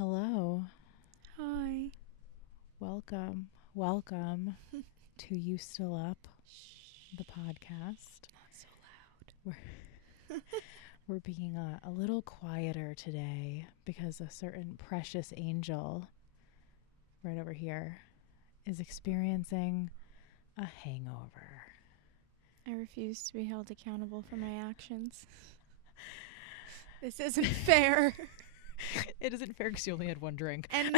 Hello. Hi. Welcome to You Still Up, the podcast. Not so loud. We're being a little quieter today because a certain precious angel right over here is experiencing a hangover. I refuse to be held accountable for my actions. This isn't fair. It isn't fair because you only had one drink. And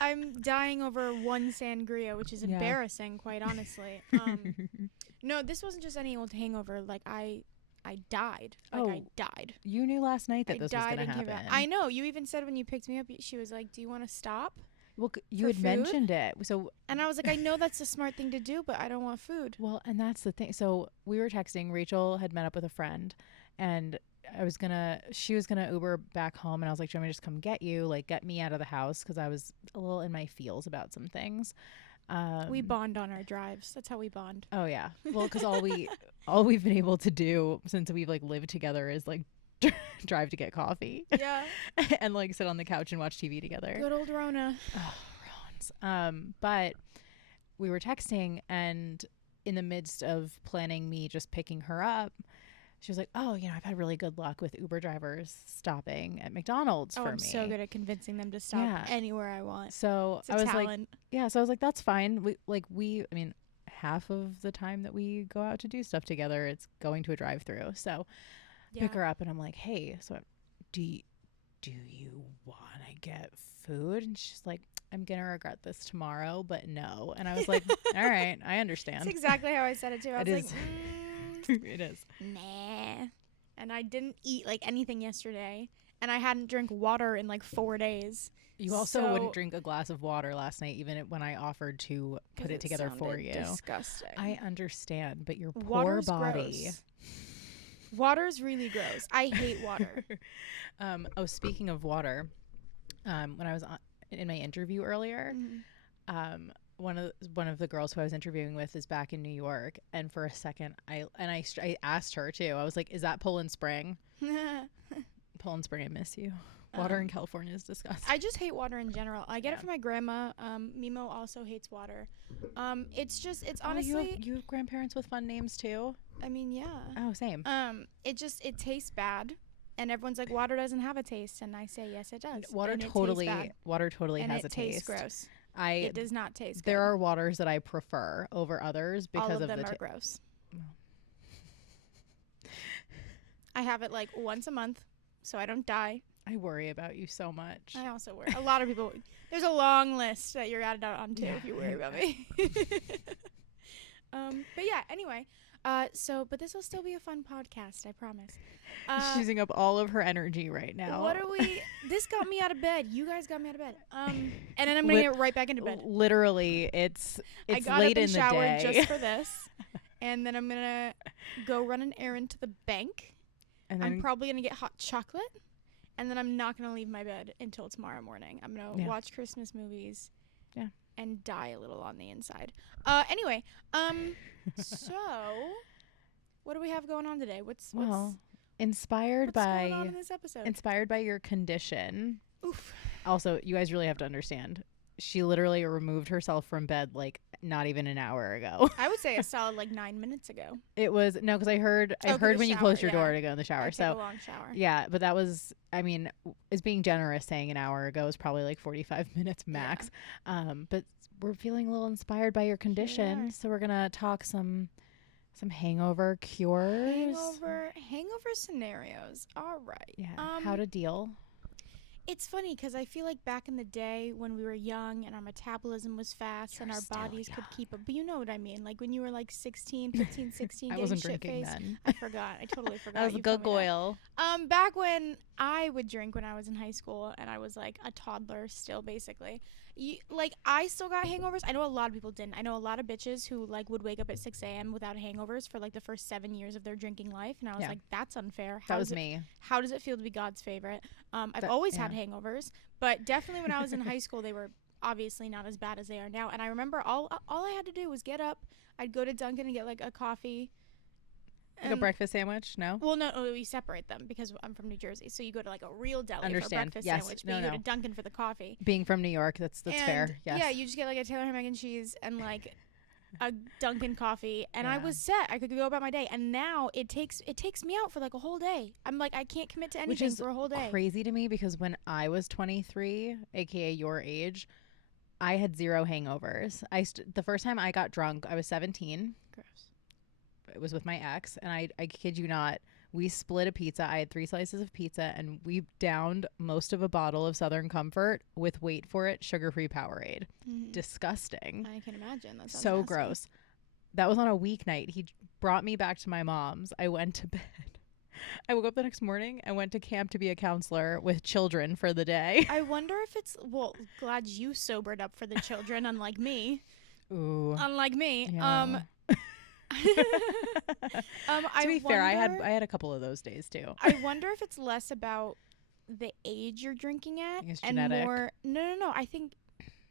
I'm dying over one sangria, which is embarrassing, quite honestly. No, this wasn't just any old hangover. Like, I died. I died. You knew last night that this was going to happen. I know. You even said when you picked me up, she was like, do you want to stop? Well, you had mentioned it. And I was like, I know that's the smart thing to do, but I don't want food. Well, and that's the thing. So we were texting. Rachel had met up with a friend, and she was gonna Uber back home, and I was like, do you want me to just come get you, like get me out of the house, because I was a little in my feels about some things. We bond on our drives. That's how we bond. Oh yeah. Well, because all we've been able to do since we've like lived together is like drive to get coffee. Yeah. And like sit on the couch and watch TV together. Good old Rona. Oh, Rones. But we were texting, and in the midst of planning me just picking her up, she was like, oh, I've had really good luck with Uber drivers stopping at McDonald's for me. I'm so good at convincing them to stop anywhere I want. So I was like, that's fine. We half of the time that we go out to do stuff together, it's going to a drive-through. So pick her up, and I'm like, hey, so do you want to get food? And she's like, I'm going to regret this tomorrow, but no. And I was like, all right, I understand. That's exactly how I said it too. I was like, it is. Nah. And I didn't eat like anything yesterday, and I hadn't drank water in like 4 days. You also wouldn't drink a glass of water last night, even when I offered to put it together for you. Disgusting. I understand, but your poor Water's body. Gross. Water's really gross. I hate water. Speaking of water, when I was in my interview earlier, one of the girls who I was interviewing with is back in New York, and for a second I asked her too. I was like, is that Poland Spring? Poland Spring, I miss you. Water in California is disgusting. I just hate water in general. I get it from my grandma. Mimo also hates water. It's honestly. You have grandparents with fun names too? I mean, yeah. Oh, same. It tastes bad, and everyone's like, water doesn't have a taste, and I say, yes, it does. Water totally has a taste. It tastes gross. It does not taste good. There are waters that I prefer over others because all of them are gross. I have it like once a month, so I don't die. I worry about you so much. I also worry. A lot of people. There's a long list that you're added out onto if you worry about me. But yeah. Anyway. But this will still be a fun podcast, I promise. She's using up all of her energy right now. This got me out of bed. You guys got me out of bed. And then I'm gonna get right back into bed. Literally, it's I got late up and in the showered day. just for this, and then I'm gonna go run an errand to the bank. And then I'm probably gonna get hot chocolate, and then I'm not gonna leave my bed until tomorrow morning. I'm gonna watch Christmas movies. Yeah. And die a little on the inside. Anyway, so what do we have going on today? What's inspired going by on in this episode? Inspired by your condition. Oof. Also, you guys really have to understand. She literally removed herself from bed like not even an hour ago. I would say a solid like 9 minutes ago. It was because I heard when you closed your door to go in the shower. I took a long shower. Yeah, but that was, is being generous saying an hour ago is probably like 45 minutes max. Yeah. But we're feeling a little inspired by your condition, so we're gonna talk some hangover cures. Hangover scenarios. All right. Yeah. How to deal. It's funny because I feel like back in the day when we were young and our metabolism was fast and our bodies could keep up. But you know what I mean? Like when you were like 16, 15, 16, I wasn't drinking then. I forgot. I totally forgot. That was gargoyle. Back when I would drink when I was in high school and I was like a toddler still basically. I still got hangovers. I know a lot of people didn't. I know a lot of bitches who like would wake up at 6 a.m. without hangovers for like the first 7 years of their drinking life. And I was like, that's unfair. That was me. How does it feel to be God's favorite? I've always had hangovers, but definitely when I was in high school, they were obviously not as bad as they are now. And I remember all I had to do was get up. I'd go to Dunkin' and get like a coffee Like a breakfast sandwich? No? Well, no, we separate them because I'm from New Jersey. So you go to like a real deli for a breakfast sandwich, but you go to Dunkin' for the coffee. Being from New York, that's fair. Yes. Yeah, you just get like a Taylor ham, mac and cheese and like a Dunkin' coffee, and I was set. I could go about my day. And now it takes me out for like a whole day. I'm like, I can't commit to anything for a whole day. Crazy to me because when I was 23, aka your age, I had 0 hangovers. The first time I got drunk, I was 17. Gross. It was with my ex, and I kid you not, we split a pizza. I had 3 slices of pizza, and we downed most of a bottle of Southern Comfort with, wait for it, sugar-free Powerade. Disgusting. I can imagine. That sounds so nasty. Gross. That was on a weeknight. He brought me back to my mom's. I went to bed. I woke up the next morning. I went to camp to be a counselor with children for the day. I wonder if it's, well, glad you sobered up for the children, unlike me. Ooh. Unlike me. Yeah. To be fair, I had a couple of those days too. I wonder if it's less about the age you're drinking at it's and genetic. more. No. I think,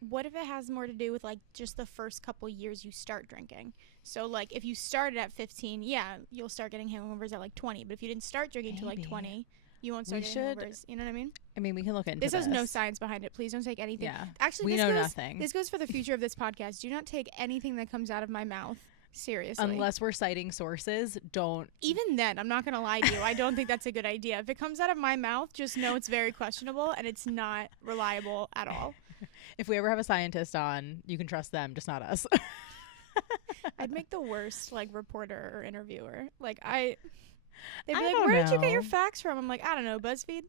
what if it has more to do with like just the first couple years you start drinking? So like if you started at 15, yeah, you'll start getting hangovers at like 20. But if you didn't start drinking till like 20, you won't start getting hangovers. You know what I mean? I mean, we can look into this. This has no science behind it. Please don't take anything. Yeah. Actually, we know nothing. This goes for the future of this podcast. Do not take anything that comes out of my mouth seriously. Unless we're citing sources, don't. Even then, I'm not going to lie to you. I don't think that's a good idea. If it comes out of my mouth, just know it's very questionable and it's not reliable at all. If we ever have a scientist on, you can trust them, just not us. I'd make the worst like reporter or interviewer. Like they'd be like, "Where did you get your facts from?" I'm like, "I don't know, BuzzFeed."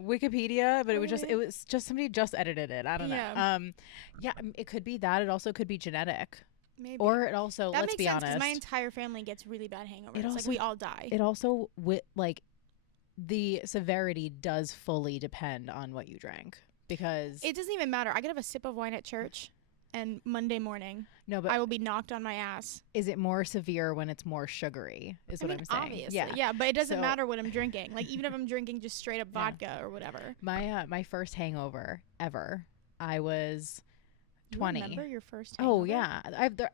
Wikipedia, but it was just somebody just edited it. I don't know. Yeah, it could be that. It also could be genetic. Maybe. Or it also, that let's be honest. That makes sense because my entire family gets really bad hangovers. Like we all die. It also, like, the severity does fully depend on what you drank because it doesn't even matter. I could have a sip of wine at church, and Monday morning, but I will be knocked on my ass. Is it more severe when it's more sugary? Is what I'm saying. Obviously, yeah. But it doesn't matter what I'm drinking. Like even if I'm drinking just straight up vodka or whatever. My first hangover ever, I was 20. You remember your first hangover? Oh yeah,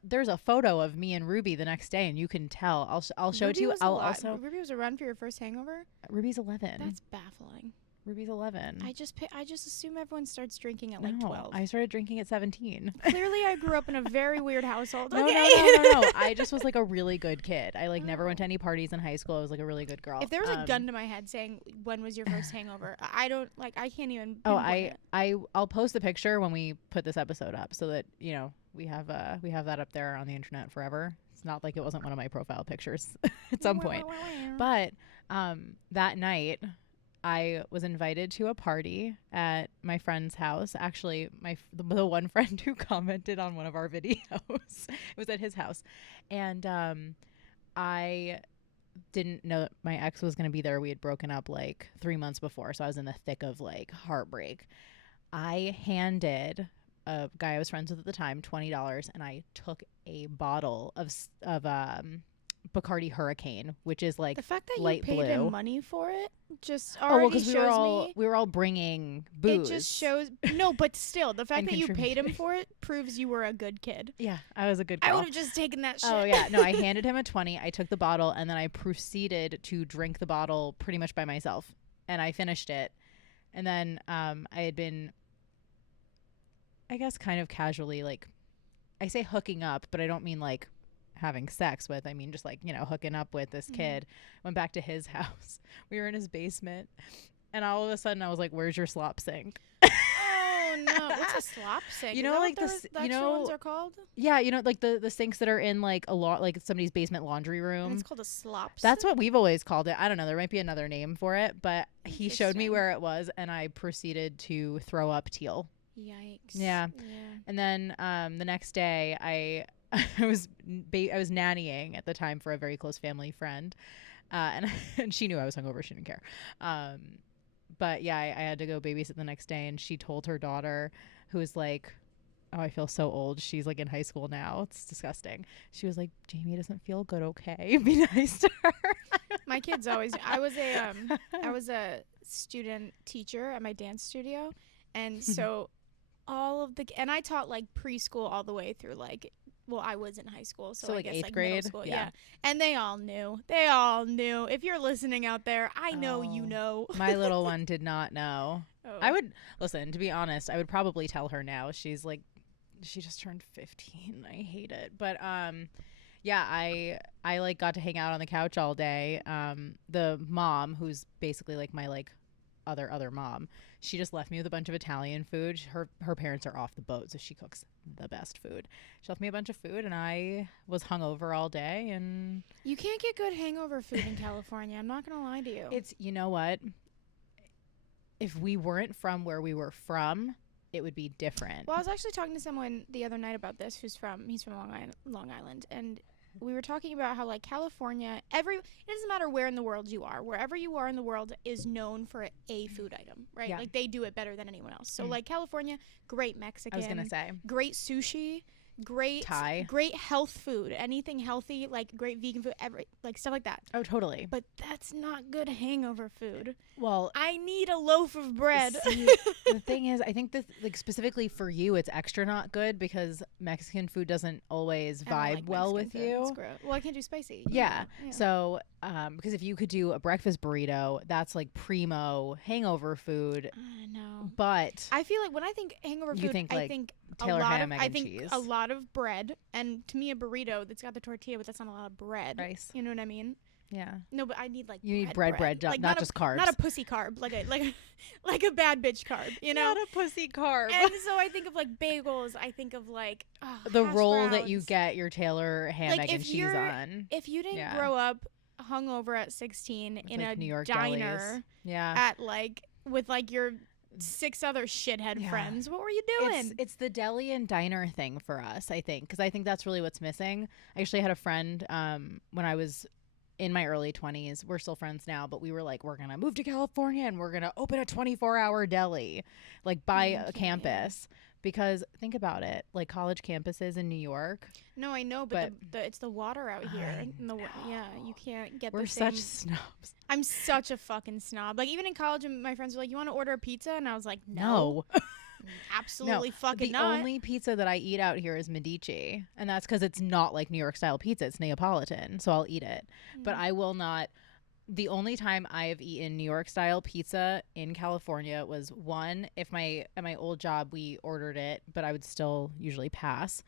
there's a photo of me and Ruby the next day, and you can tell. I'll show it to you. Ruby was around for your first hangover. Ruby's 11. That's baffling. Ruby's 11. I just assume everyone starts drinking at like 12. I started drinking at 17. Clearly, I grew up in a very weird household. No. I just was like a really good kid. I never went to any parties in high school. I was like a really good girl. If there was a gun to my head saying when was your first hangover, I can't even. I'll post the picture when we put this episode up so that we have that up there on the internet forever. It's not like it wasn't one of my profile pictures at some point. But that night, I was invited to a party at my friend's house. Actually, the one friend who commented on one of our videos, it was at his house. And I didn't know that my ex was going to be there. We had broken up like 3 months before, so I was in the thick of like heartbreak. I handed a guy I was friends with at the time $20, and I took a bottle of Bacardi Hurricane, which is like the fact that light you paid blue. him money for it just already shows we were all bringing booze. It just shows but still the fact that you paid him for it proves you were a good kid. Yeah, I was a good girl. I would have just taken that shit. Oh yeah, no, I handed him a 20. I took the bottle and then I proceeded to drink the bottle pretty much by myself, and I finished it. And then I had been, I guess, kind of casually, like, I say hooking up, but I don't mean like having sex with. I mean just like, hooking up with this kid. Went back to his house. We were in his basement, and all of a sudden I was like, "Where's your slop sink?" Oh no! What's a slop sink? Like ones are called? Yeah, like the sinks that are in like a lot, like somebody's basement laundry room. And it's called a slop sink? That's what we've always called it. I don't know. There might be another name for it, but he showed me where it was, and I proceeded to throw up teal. Yikes! Yeah. And then the next day, I was nannying at the time for a very close family friend, and she knew I was hungover. She didn't care. But yeah, I had to go babysit the next day, and she told her daughter, who was like, "Oh, I feel so old." She's like in high school now. It's disgusting. She was like, "Jamie doesn't feel good. Okay, be nice to her." My kids always. I was a student teacher at my dance studio, and so and I taught like preschool all the way through like well, I was in high school, so I like guess 8th like grade? middle school. Yeah. And they all knew. If you're listening out there, I know you know. My little one did not know. Oh. I would listen, to be honest, I would probably tell her now. She's like, she just turned 15. I hate it. But yeah, I like got to hang out on the couch all day. The mom, who's basically like my like other mom, she just left me with a bunch of Italian food. Her parents are off the boat, so she cooks the best food. She left me a bunch of food, and I was hungover all day. And you can't get good hangover food in California. I'm not gonna lie to you. It's, you know what? If we weren't from where we were from, it would be different. Well, I was actually talking to someone the other night about this. He's from Long Island, and we were talking about how like California, it doesn't matter where in the world you are, wherever you are in the world is known for a food item, right? Yeah. Like they do it better than anyone else. So like California, great Mexican. I was gonna say great sushi, great Thai, great health food, anything healthy, like great vegan food, like stuff like that. Oh, totally. But that's not good hangover food. Well, I need a loaf of bread. See, the thing is, I think this, like specifically for you, it's extra not good because Mexican food doesn't always vibe like well Mexican with food. you. Well, I can't do spicy. Yeah. So, because if you could do a breakfast burrito, that's like primo hangover food. I know. But I feel like when I think hangover food, I think Taylor ham, egg, and cheese. a lot of bread, and to me a burrito that's got the tortilla, but that's not a lot of bread. Rice. You know what I mean? Yeah. No, but I need like you need bread, like, not just carbs. Not a pussy carb, like a bad bitch carb. You know, not a pussy carb. And so I think of like bagels. I think of like the roll browns. that you get your Taylor ham, like egg, and cheese on. If you didn't grow up hungover at 16 in like a New York diner, at like with like your 6 other shithead friends, what were you doing? It's the deli and diner thing for us, I think, because I think that's really what's missing. I actually had a friend when I was in my early 20s. We're still friends now, but we were like, we're gonna move to California and we're gonna open a 24-hour deli like by a campus. Because think about it, like college campuses in New York. No, I know, but it's the water out here. Yeah, you can't get the same. We're such snobs. I'm such a fucking snob. Like even in college, my friends were like, "You want to order a pizza?" And I was like, "No, absolutely fucking not." The only pizza that I eat out here is Medici, and that's because it's not like New York style pizza. It's Neapolitan, so I'll eat it. But I will not. The only time I have eaten New York style pizza in California was at my old job we ordered it, but I would still usually pass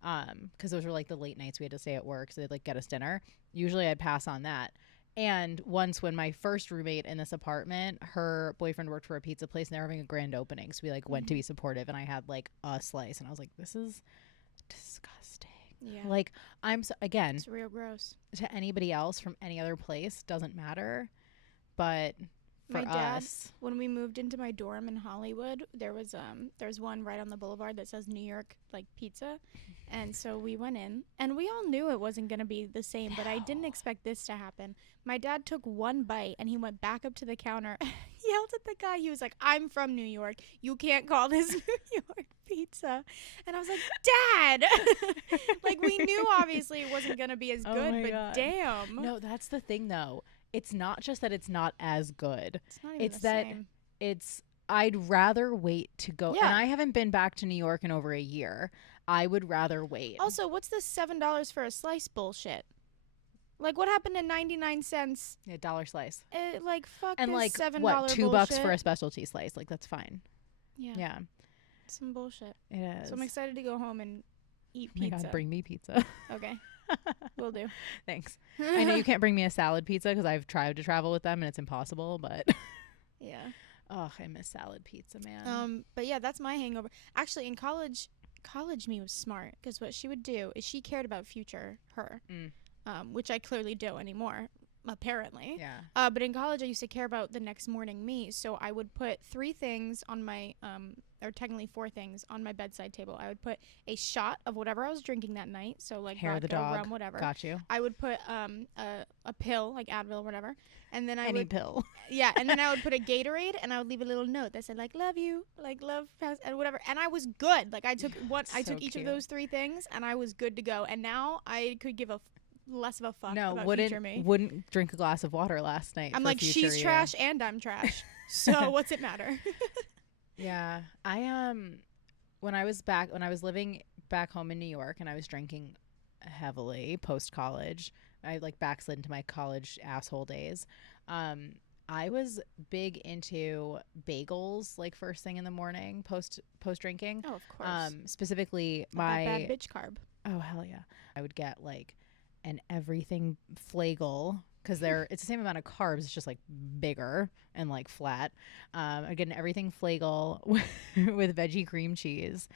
because those were like the late nights we had to stay at work, so they'd like get us dinner. Usually I'd pass on that. And once when my first roommate in this apartment, her boyfriend worked for a pizza place and they were having a grand opening, so we like went to be supportive, and I had like a slice and I was like, this is disgusting. Yeah. Like again, it's real gross. To anybody else from any other place doesn't matter, but for my dad, us, when we moved into my dorm in Hollywood, there's one right on the boulevard that says New York like pizza, and so we went in and we all knew it wasn't going to be the same, but I didn't expect this to happen. My dad took one bite and he went back up to the counter, yelled at the guy. He was like, "I'm from New York. You can't call this New York pizza." And I was like, "Dad!" Like we knew obviously it wasn't going to be as good, but God. Damn. No, that's the thing though. It's not just that it's not as good. It's not even the same. I'd rather wait to go. Yeah. And I haven't been back to New York in over a year. I would rather wait. Also, what's this $7 for a slice bullshit? Like, what happened to 99 cents? Yeah, dollar slice. Like, fuck and this like, $7 what, $2 bullshit. for a specialty slice. Like, that's fine. Yeah. Yeah. Some bullshit. It is. So I'm excited to go home and eat pizza. Oh my God, bring me pizza. Okay. Will do. Thanks. I know you can't bring me a salad pizza because I've tried to travel with them and it's impossible, but yeah. Oh, I miss salad pizza, man. But yeah, that's my hangover. Actually, in college me was smart because what she would do is she cared about future her, which I clearly don't anymore, apparently. Yeah. But in college, I used to care about the next morning me, so I would put 3 things on my or technically 4 things on my bedside table. I would put a shot of whatever I was drinking that night, so like hair vodka, of the dog, rum, whatever. Got you. I would put a pill like Advil or whatever, and then any pill. Yeah, and then I would put a Gatorade, and I would leave a little note that said like "love you," like love pass and whatever. And I was good. Like I took each of those 3 things, and I was good to go. And now I could give less of a fuck about future me. Wouldn't drink a glass of water last night. I'm like, she's trash and I'm trash. So what's it matter? Yeah. I when I was living back home in New York and I was drinking heavily post-college. I like backslid into my college asshole days. I was big into bagels like first thing in the morning post drinking. Oh, of course. Specifically my bad bitch carb. Oh, hell yeah. I would get like an everything flagel because it's the same amount of carbs. It's just like bigger and like flat. I'd get an everything flagel with veggie cream cheese.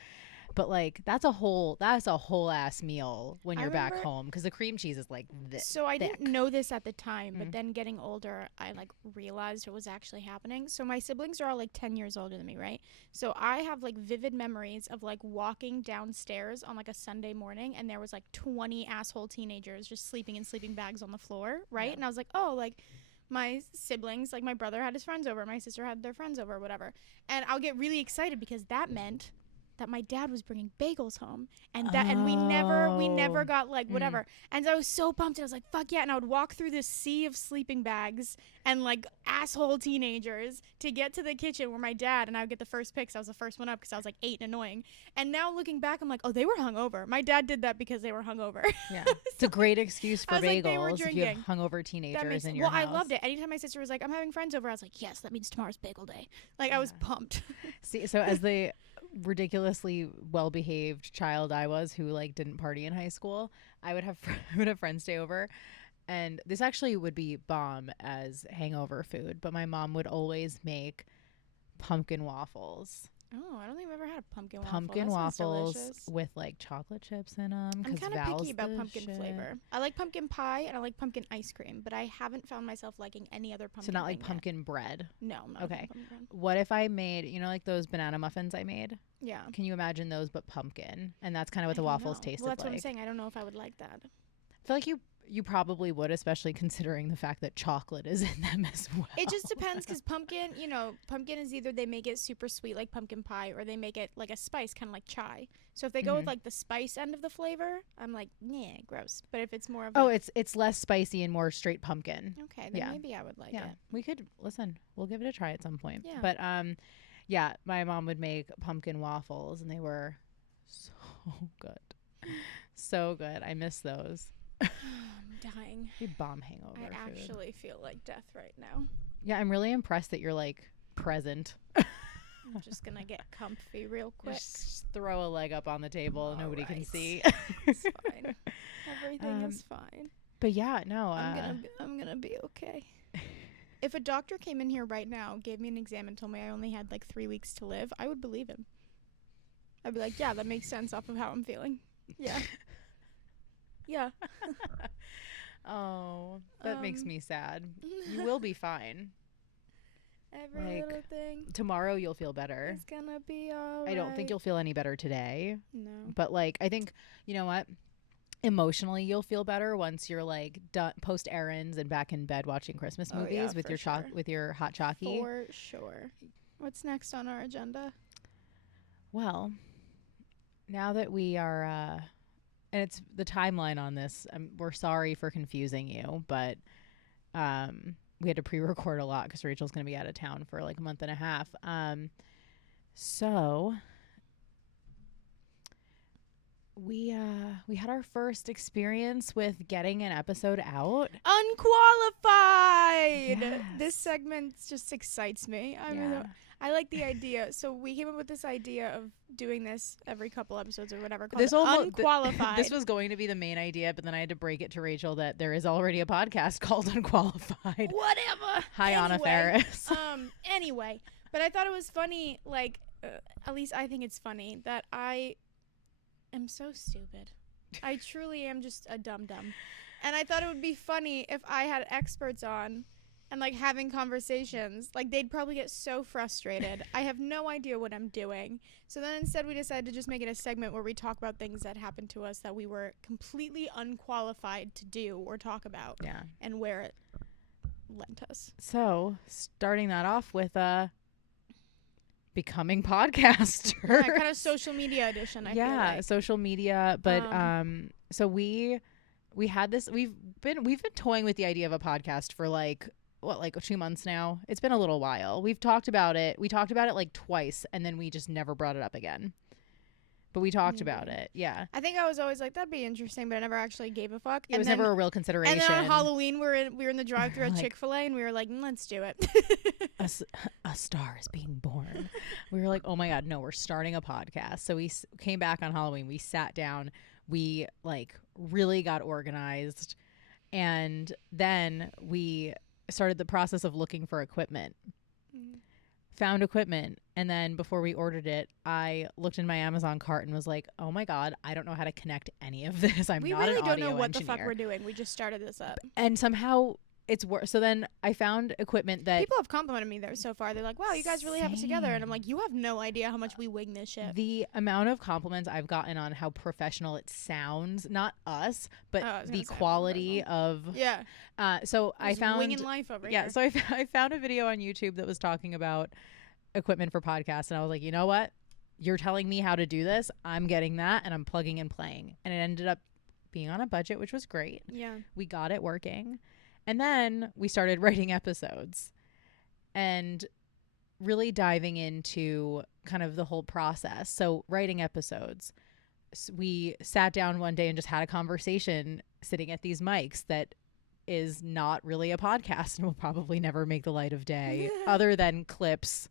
But like that's a whole ass meal when you're back home because the cream cheese is like this. So I didn't know this at the time, but then getting older, I like realized what was actually happening. So my siblings are all like 10 years older than me, right? So I have like vivid memories of like walking downstairs on like a Sunday morning, and there was like 20 asshole teenagers just sleeping in sleeping bags on the floor, right? Yeah. And I was like, oh, like my siblings, like my brother had his friends over, my sister had their friends over, whatever. And I'll get really excited because that meant that my dad was bringing bagels home, and and we never got like whatever. And I was so pumped, and I was like, fuck yeah. And I would walk through this sea of sleeping bags and like asshole teenagers to get to the kitchen where my dad, and I would get the first pick. I was the first one up because I was like 8 and annoying. And now looking back, I'm like, oh, they were hungover. My dad did that because they were hungover. Yeah. It's a great excuse for bagels if you have hungover teenagers in your house. Well, I loved it. Anytime my sister was like, I'm having friends over, I was like, yes, that means tomorrow's bagel day. Like, I was pumped. See, so as the ridiculously well-behaved child I was who like didn't party in high school, I would have friends stay over, and this actually would be bomb as hangover food, but my mom would always make pumpkin waffles. Oh, I don't think I've ever had a pumpkin waffles with like chocolate chips in them. I'm kind of picky about pumpkin flavor. I like pumpkin pie and I like pumpkin ice cream, but I haven't found myself liking any other pumpkin. So not like pumpkin bread? No. Okay. What if I made, like those banana muffins I made? Yeah. Can you imagine those but pumpkin? And that's kind of what the waffles tasted like. Well, that's what I'm saying. I don't know if I would like that. I feel like you probably would, especially considering the fact that chocolate is in them as well. It just depends because pumpkin is either they make it super sweet like pumpkin pie or they make it like a spice, kind of like chai. So if they go with like the spice end of the flavor, I'm like, nah, gross. But if it's more of it's less spicy and more straight pumpkin. Okay, then maybe I would like it. We could, we'll give it a try at some point. Yeah. But my mom would make pumpkin waffles and they were so good. So good. I miss those. I'm dying. Bomb hangover. I actually feel like death right now. Yeah, I'm really impressed that you're like present. I'm just gonna get comfy real quick. Just throw a leg up on the table. Nobody can see. It's fine. Everything is fine. But yeah, no. I'm gonna be okay. If a doctor came in here right now, gave me an exam, and told me I only had like 3 weeks to live, I would believe him. I'd be like, yeah, that makes sense off of how I'm feeling. Yeah. Yeah. Oh, that makes me sad. You will be fine. Every little thing. Tomorrow you'll feel better. It's gonna be alright. I don't think you'll feel any better today. No. But like, I think, you know what? Emotionally you'll feel better once you're like done post errands and back in bed watching Christmas movies with your with your hot chocky. For sure. What's next on our agenda? Well, now that we are and it's the timeline on this. We're sorry for confusing you, but we had to pre-record a lot because Rachel's going to be out of town for like a month and a half. So we had our first experience with getting an episode out. Unqualified. Yes. This segment just excites me. I like the idea. So we came up with this idea of doing this every couple episodes or whatever. Called Unqualified. This was going to be the main idea, but then I had to break it to Rachel that there is already a podcast called Unqualified. Whatever. Hi, Anna Faris. Anyway, but I thought it was funny. Like, at least I think it's funny that I am so stupid. I truly am just a dum-dum. And I thought it would be funny if I had experts on and like having conversations. Like, they'd probably get so frustrated. I have no idea what I'm doing. So then instead we decided to just make it a segment where we talk about things that happened to us that we were completely unqualified to do or talk about. Yeah. And where it lent us. So starting that off with becoming podcaster. Yeah, kind of social media edition, I feel like. Social media. But so we had this, we've been toying with the idea of a podcast for like 2 months now. It's been a little while. We've talked about it. We talked about it like twice and then we just never brought it up again. but we talked about it. Yeah. I think I was always like, that'd be interesting, but I never actually gave a fuck. It was never a real consideration. And then on Halloween, we were in the drive-thru at Chick-fil-A, and we were like, let's do it. a star is being born. We were like, oh my God, no, we're starting a podcast. So we came back on Halloween. We sat down. We like really got organized. And then we started the process of looking for equipment. Found equipment, and then before we ordered it, I looked in my Amazon cart and was like, oh my God, I don't know how to connect any of this. I'm not an audio engineer. We really don't know what the fuck we're doing. We just started this up. And somehow it's worse. So then I found equipment that people have complimented me there so far. They're like, wow, you guys really have it together. And I'm like, you have no idea how much we wing this shit. The amount of compliments I've gotten on how professional it sounds, not us, but the quality of. Yeah. So I found winging life over here. So I found a video on YouTube that was talking about equipment for podcasts, and I was like, you know what? You're telling me how to do this. I'm getting that, and I'm plugging and playing. And it ended up being on a budget, which was great. Yeah. We got it working. And then we started writing episodes and really diving into kind of the whole process. So writing episodes, we sat down one day and just had a conversation sitting at these mics that is not really a podcast and will probably never make the light of day other than clips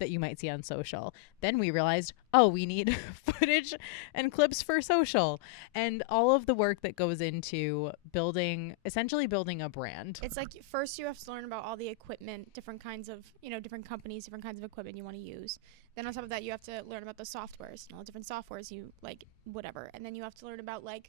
that you might see on social. Then we realized, oh, we need footage and clips for social, and all of the work that goes into essentially building a brand. It's like first you have to learn about all the equipment, different kinds of, different companies, different kinds of equipment you want to use. Then on top of that, you have to learn about the softwares and all the different softwares you like, whatever. And then you have to learn about like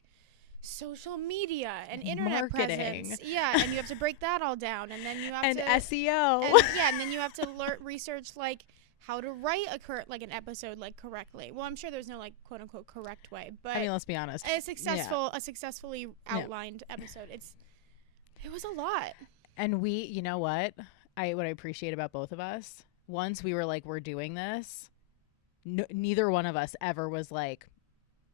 social media and internet presence. Yeah, and you have to break that all down, and then you have and to SEO. And then you have to research like how to write an episode like correctly. Well, I'm sure there's no like quote unquote correct way, but I mean, let's be honest. A successfully outlined episode. It was a lot. And you know what I appreciate about both of us. Once we were like, we're doing this, neither one of us ever was like,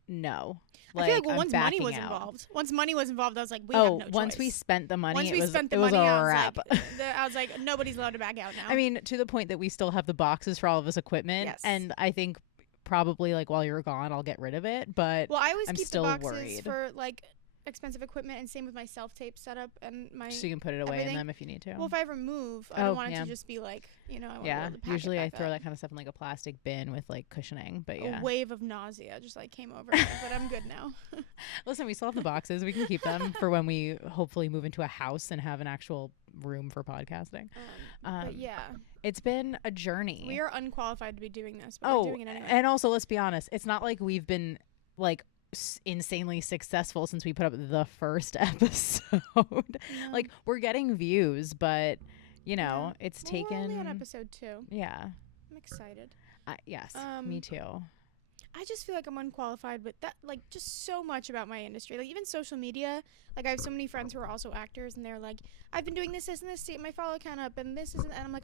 no. I feel like once money was involved, I was like, we have no choice. Once we spent the money, it was a wrap. I was like, nobody's allowed to back out now. I mean, to the point that we still have the boxes for all of this equipment. Yes. And I think probably like while you're gone, I'll get rid of it. But I always I'm keep still the boxes worried for like expensive equipment, and same with my self-tape setup and my so you can put it away in them if you need to. Well, if I ever move, I don't want it to just be like, I want to be able to pack usually it I back throw up. that kind of stuff in like a plastic bin with like cushioning, but a wave of nausea just like came over me, but I'm good now. Listen, we still have the boxes. We can keep them for when we hopefully move into a house and have an actual room for podcasting. But yeah, it's been a journey. We are unqualified to be doing this, but we're doing it anyway. And also, let's be honest, it's not like we've been like insanely successful since we put up the first episode. Like, we're getting views, but it's taken. We're only on episode 2. Yeah, I'm excited. Yes, me too. I just feel like I'm unqualified with that, like, just so much about my industry. Like, even social media, like, I have so many friends who are also actors, and they're like, I've been doing this and this to get my follow count up, and this isn't, and I'm like,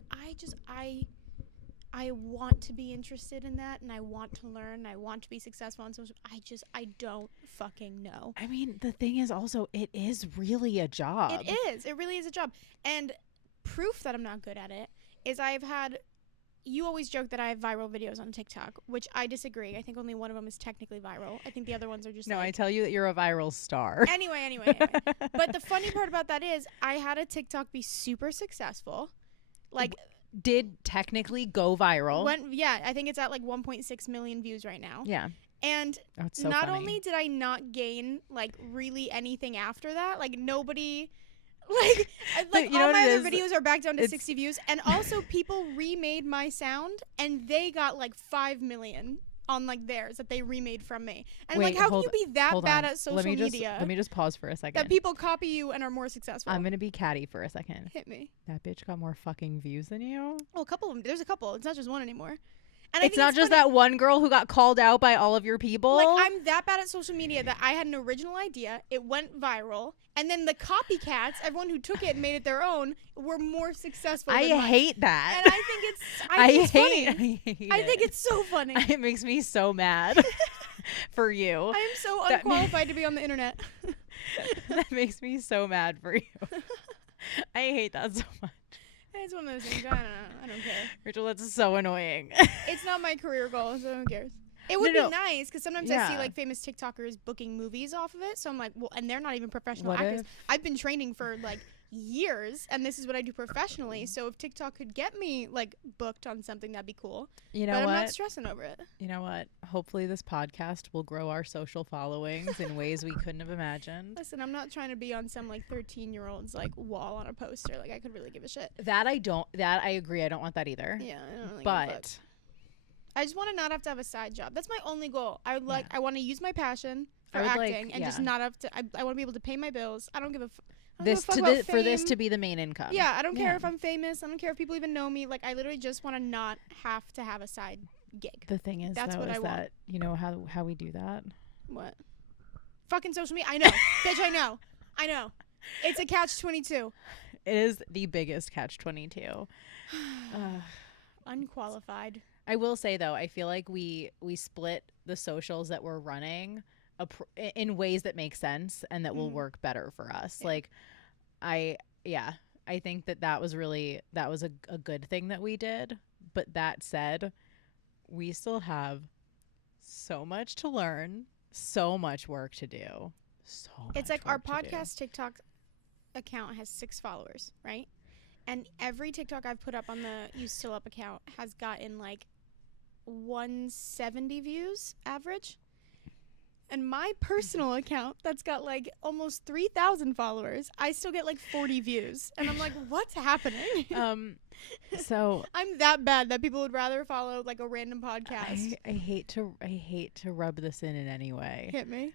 I want to be interested in that, and I want to learn, and I want to be successful on social. I don't fucking know. I mean, the thing is also, it is really a job. It is. It really is a job. And proof that I'm not good at it is you always joke that I have viral videos on TikTok, which I disagree. I think only one of them is technically viral. I think the other ones are just I tell you that you're a viral star. Anyway. But the funny part about that is I had a TikTok be super successful. Like, did technically go viral. I think it's at like 1.6 million views right now. Yeah. And so not funny. only did I not gain like really anything after that, like nobody like all my other videos are back down to 60 views, and also people remade my sound and they got like 5 million on like theirs that they remade from me. And like, how can you be that bad at social media? Let me just pause for a second. That people copy you and are more successful. I'm gonna be catty for a second. Hit me. That bitch got more fucking views than you. Oh, a couple of them. There's a couple. It's not just one anymore. And it's not just that one girl who got called out by all of your people. Like, I'm that bad at social media that I had an original idea. It went viral. And then the copycats, everyone who took it and made it their own, were more successful than mine. hate that. And I think it's funny. I think it's so funny. It makes me so mad for you. I am so unqualified to be on the internet. That makes me so mad for you. I hate that so much. It's one of those things. I don't know. I don't care. Rachel, that's so annoying. It's not my career goal, so who cares? It would be nice because sometimes I see like famous TikTokers booking movies off of it. So I'm like, well, and they're not even professional actors. I've been training for like years, and this is what I do professionally. So if TikTok could get me like booked on something, that'd be cool. You know but what? I'm not stressing over it. You know what? Hopefully this podcast will grow our social followings in ways we couldn't have imagined. Listen, I'm not trying to be on some like 13-year-old's like wall on a poster. Like I could really give a shit. That I agree. I don't want that either. Yeah, I don't really but give a fuck. I just want to not have to have a side job. That's my only goal. I want to use my passion for acting and just not have to. I want to be able to pay my bills. I don't give a. For this to be the main income. Yeah, I don't care if I'm famous. I don't care if people even know me. Like I literally just want to not have to have a side gig. The thing is, that's what I want. You know how we do that? What? Fucking social media. I know, bitch. I know. It's a catch-22. It is the biggest catch-22. Unqualified. I will say though, I feel like we split the socials that we're running in ways that make sense and that will work better for us. Yeah. Like I think that was a good thing that we did. But that said, we still have so much to learn, so much work to do. It's like our podcast TikTok account has 6 followers, right? And every TikTok I've put up on the You Still Up account has gotten like 170 views average. And my personal account that's got like almost 3,000 followers, I still get like 40 views. And I'm like, what's happening? So I'm that bad that people would rather follow like a random podcast. I hate to rub this in any way. Hit me.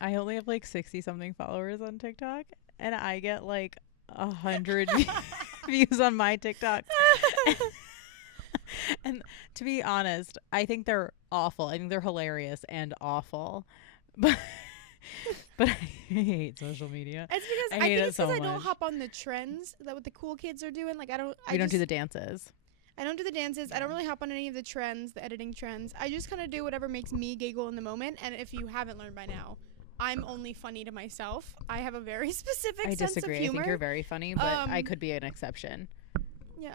I only have like 60 something followers on TikTok, and I get like 100 views on my TikTok. And to be honest, I think they're awful. I think they're hilarious and awful. But I hate social media. It's because I think it's because I don't hop on the trends that what the cool kids are doing. Like I don't do the dances. I don't do the dances. I don't really hop on any of the trends, the editing trends. I just kind of do whatever makes me giggle in the moment. And if you haven't learned by now, I'm only funny to myself. I have a very specific sense of humor. I disagree. I think you're very funny, but I could be an exception. Yeah.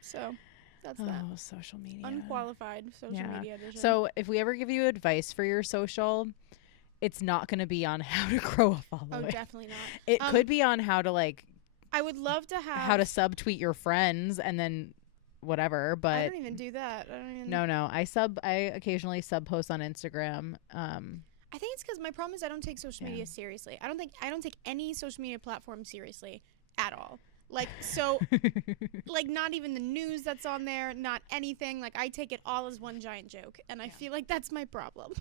So that's that. Oh, social media. Unqualified social media edition. So if we ever give you advice for your social, it's not going to be on how to grow a following. Oh, definitely not. It could be on how to like. I would love to have how to subtweet your friends and then whatever. But I don't even do that. No. I occasionally sub post on Instagram. I think it's because my problem is I don't take social media seriously. I don't take any social media platform seriously at all. Like, so, like, not even the news that's on there, not anything. Like, I take it all as one giant joke, and I feel like that's my problem.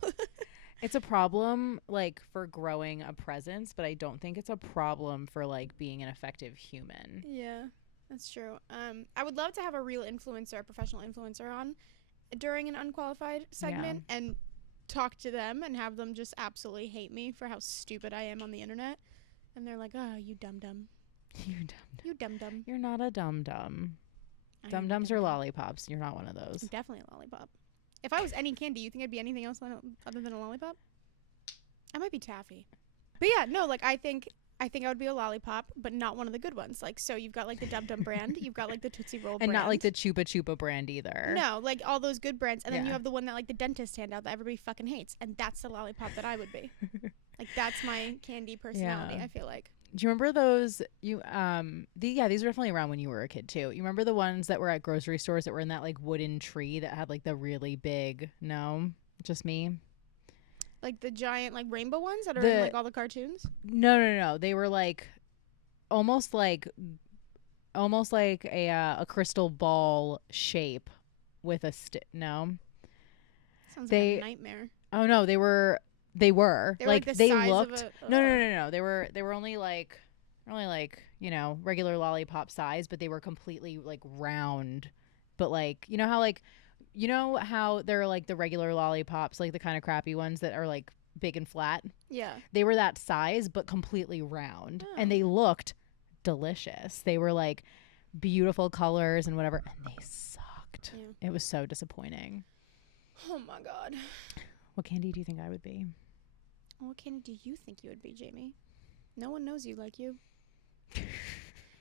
It's a problem, like, for growing a presence, but I don't think it's a problem for, like, being an effective human. Yeah, that's true. I would love to have a real influencer, a professional influencer on during an unqualified segment and talk to them and have them just absolutely hate me for how stupid I am on the internet. And they're like, oh, you dum-dum. You dum-dum. You're not a dum-dum. Dum-dums are lollipops. You're not one of those. I'm definitely a lollipop. If I was any candy, you think I'd be anything else other than a lollipop? I might be taffy. But yeah, no, like I think I would be a lollipop, but not one of the good ones. Like, so you've got like the Dum Dum brand, you've got like the Tootsie Roll brand. And not like the Chupa Chupa brand either. No, like all those good brands. And then you have the one that like the dentist hand out that everybody fucking hates. And that's the lollipop that I would be. Like that's my candy personality, I feel like. Do you remember those? These were definitely around when you were a kid too. You remember the ones that were at grocery stores that were in that like wooden tree that had like the really big? No, just me. Like the giant like rainbow ones that are in like all the cartoons? No. They were like almost like a crystal ball shape with a stick. No. Sounds like a nightmare. Oh no, they were like they looked no. They were only like regular lollipop size, but they were completely like round. But like you know how they're like the regular lollipops, like the kind of crappy ones that are like big and flat? Yeah. They were that size but completely round. And they looked delicious. They were like beautiful colors and whatever, and they sucked. Yeah. It was so disappointing. Oh my god. What candy do you think I would be? What candy do you think you would be, Jamie? No one knows you like you.